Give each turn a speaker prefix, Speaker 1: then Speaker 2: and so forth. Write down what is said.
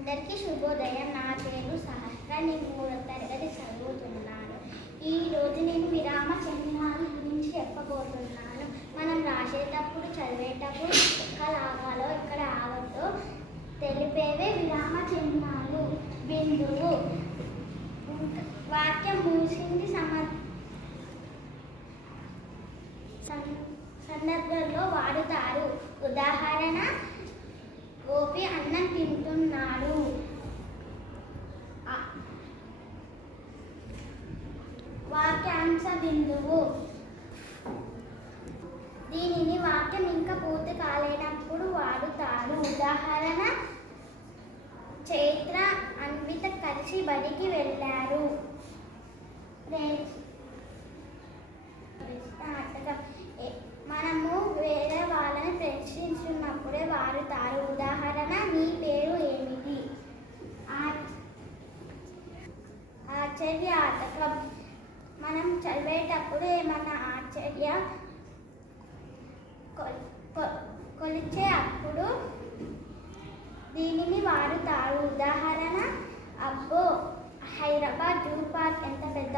Speaker 1: అందరికీ శుభోదయం. నా పేరు సహస్ర నేను మూడవ తరగతి చదువుతున్నాను. ఈ రోజు నేను విరామ చిహ్నాల గురించి చెప్పబోతున్నాను. మనం రాసేటప్పుడు చదివేటప్పుడు ఎక్కడ ఆగాలో ఎక్కడ ఆగద్దో తెలిపేవే విరామ చిహ్నాలు బిందువు. వాక్యం ముగిసింది సమ సందర్భంలో వాడుతారు. ఉదాహరణ గోపి అన్నం తింటున్నాడు. వాక్యాంశ బిందువు. దీనిని వాక్యం ఇంకా పూర్తి కాలేనప్పుడు వాడుతారు. ఉదాహరణ చైత్ర అన్విత కలిసి బడికి వెళ్ళారు. అప్పుడే వారుతారు ఉదాహరణ నీ పేరు ఏమిటి? ఆశ్చర్య ఆటకం. మనం చదివేటప్పుడు ఏమన్నా ఆశ్చర్య కొలిచే అప్పుడు దీనిని వాడుతారు. ఉదాహరణ అబ్బో హైదరాబాద్ జూ పార్క్ ఎంత పెద్ద